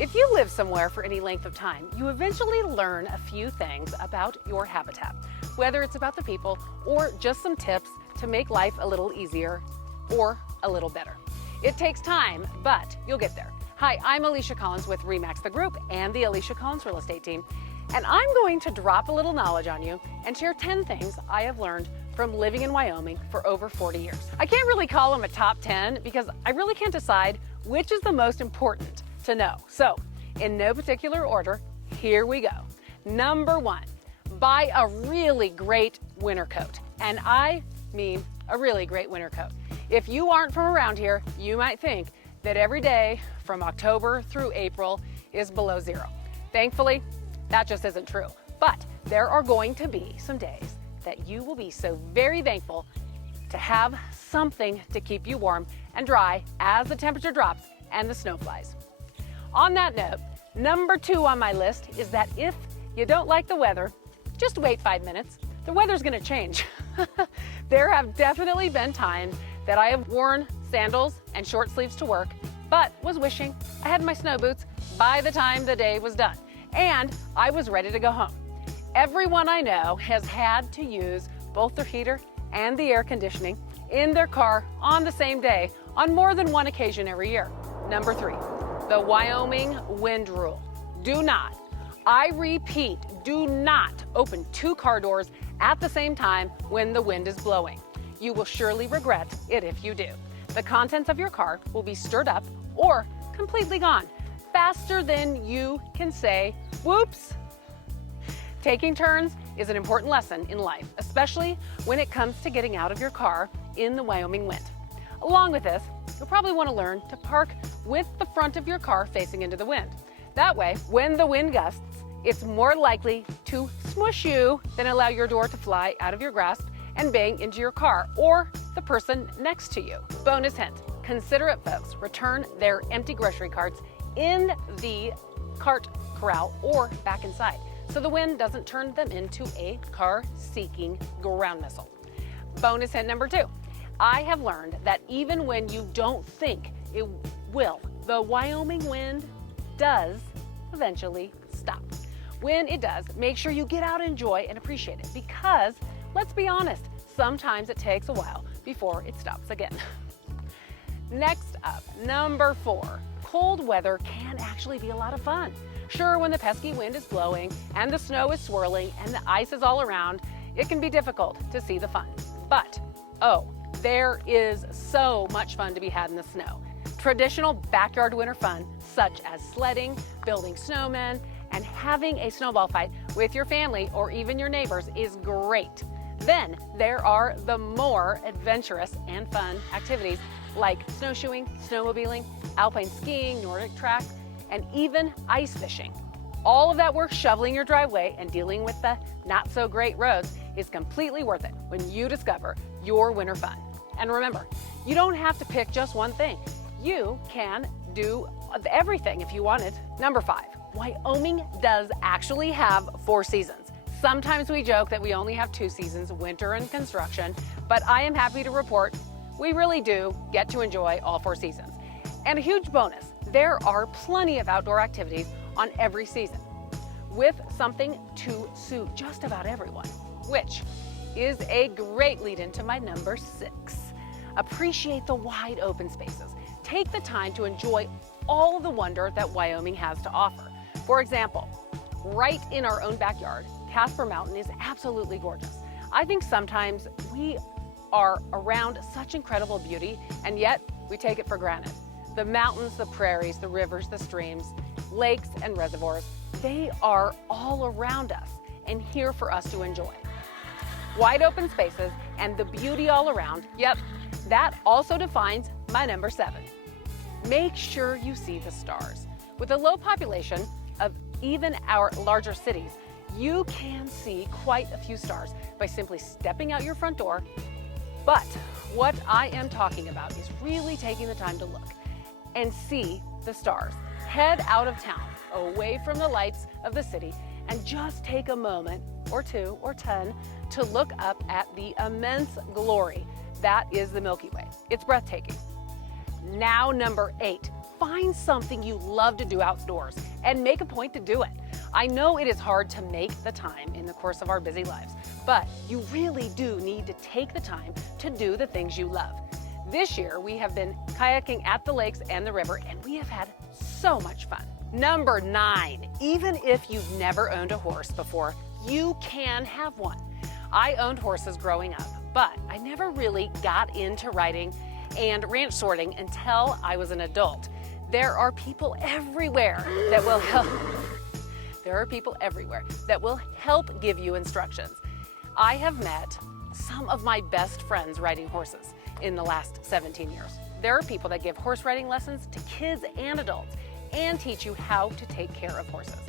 If you live somewhere for any length of time, you eventually learn a few things about your habitat, whether it's about the people or just some tips to make life a little easier or a little better. It takes time, but you'll get there. Hi, I'm Alisha Collins with RE/MAX the Group and the Alisha Collins Real Estate Team, and I'm going to drop a little knowledge on you and share 10 things I have learned from living in Wyoming for over 40 years. I can't really call them a top 10 because I really can't decide which is the most important to know. So, in no particular order, here we go. Number 1, buy a really great winter coat. And I mean a really great winter coat. If you aren't from around here, you might think that every day from October through April is below zero. Thankfully, that just isn't true. But there are going to be some days that you will be so very thankful to have something to keep you warm and dry as the temperature drops and the snow flies. On that note, number 2 on my list is that if you don't like the weather, just wait 5 minutes. The weather's gonna change. There have definitely been times that I have worn sandals and short sleeves to work, but was wishing I had my snow boots by the time the day was done. And I was ready to go home. Everyone I know has had to use both their heater and the air conditioning in their car on the same day on more than one occasion every year. Number 3, the Wyoming wind rule. Do not, I repeat, do not open 2 car doors at the same time when the wind is blowing. You will surely regret it if you do. The contents of your car will be stirred up or completely gone faster than you can say, whoops. Taking turns is an important lesson in life, especially when it comes to getting out of your car in the Wyoming wind. Along with this, you'll probably want to learn to park with the front of your car facing into the wind. That way, when the wind gusts, it's more likely to smush you than allow your door to fly out of your grasp and bang into your car or the person next to you. Bonus hint, considerate folks return their empty grocery carts in the cart corral or back inside, so the wind doesn't turn them into a car-seeking ground missile. Bonus hint number 2, I have learned that even when you don't think it will, the Wyoming wind does eventually stop. When it does, make sure you get out and enjoy and appreciate it because, let's be honest, sometimes it takes a while before it stops again. Next up, number 4, cold weather can actually be a lot of fun. Sure, when the pesky wind is blowing and the snow is swirling and the ice is all around, it can be difficult to see the fun. But, oh, there is so much fun to be had in the snow. Traditional backyard winter fun, such as sledding, building snowmen, and having a snowball fight with your family or even your neighbors is great. Then there are the more adventurous and fun activities like snowshoeing, snowmobiling, alpine skiing, Nordic track, and even ice fishing. All of that work shoveling your driveway and dealing with the not so great roads is completely worth it when you discover your winter fun. And remember, you don't have to pick just one thing. You can do everything if you wanted. Number 5, Wyoming does actually have 4 seasons. Sometimes we joke that we only have 2 seasons, winter and construction, but I am happy to report we really do get to enjoy all 4 seasons. And a huge bonus, there are plenty of outdoor activities on every season with something to suit just about everyone, which is a great lead into my number 6. Appreciate the wide open spaces. Take the time to enjoy all the wonder that Wyoming has to offer. For example, right in our own backyard, Casper Mountain is absolutely gorgeous. I think sometimes we are around such incredible beauty and yet we take it for granted. The mountains, the prairies, the rivers, the streams, lakes and reservoirs, they are all around us and here for us to enjoy. Wide open spaces and the beauty all around, yep, that also defines my number 7. Make sure you see the stars. With a low population of even our larger cities, you can see quite a few stars by simply stepping out your front door. But what I am talking about is really taking the time to look and see the stars. Head out of town, away from the lights of the city, and just take a moment or 2 or 10 to look up at the immense glory that is the Milky Way. It's breathtaking. Now, number 8, find something you love to do outdoors and make a point to do it. I know it is hard to make the time in the course of our busy lives, but you really do need to take the time to do the things you love. This year, we have been kayaking at the lakes and the river, and we have had so much fun. Number 9, even if you've never owned a horse before, you can have one. I owned horses growing up, but I never really got into riding and ranch sorting until I was an adult. There are people everywhere that will help. Give you instructions. I have met some of my best friends riding horses in the last 17 years. There are people that give horse riding lessons to kids and adults and teach you how to take care of horses.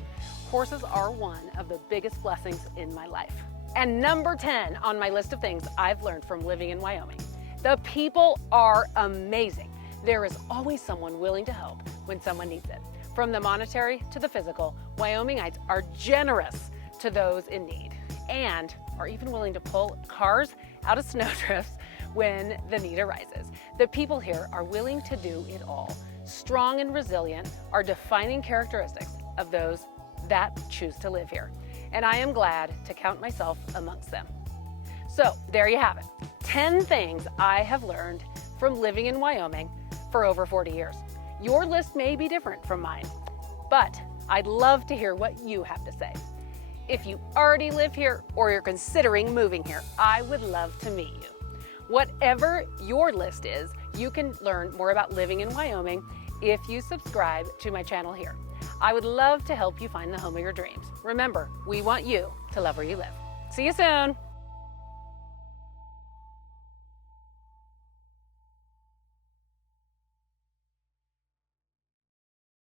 Horses are one of the biggest blessings in my life. And number 10 on my list of things I've learned from living in Wyoming. The people are amazing. There is always someone willing to help when someone needs it. From the monetary to the physical, Wyomingites are generous to those in need and are even willing to pull cars out of snowdrifts when the need arises. The people here are willing to do it all. Strong and resilient are defining characteristics of those that choose to live here. And I am glad to count myself amongst them. So there you have it, 10 things I have learned from living in Wyoming for over 40 years. Your list may be different from mine, but I'd love to hear what you have to say. If you already live here or you're considering moving here, I would love to meet you. Whatever your list is, you can learn more about living in Wyoming if you subscribe to my channel here. I would love to help you find the home of your dreams. Remember, we want you to love where you live. See you soon.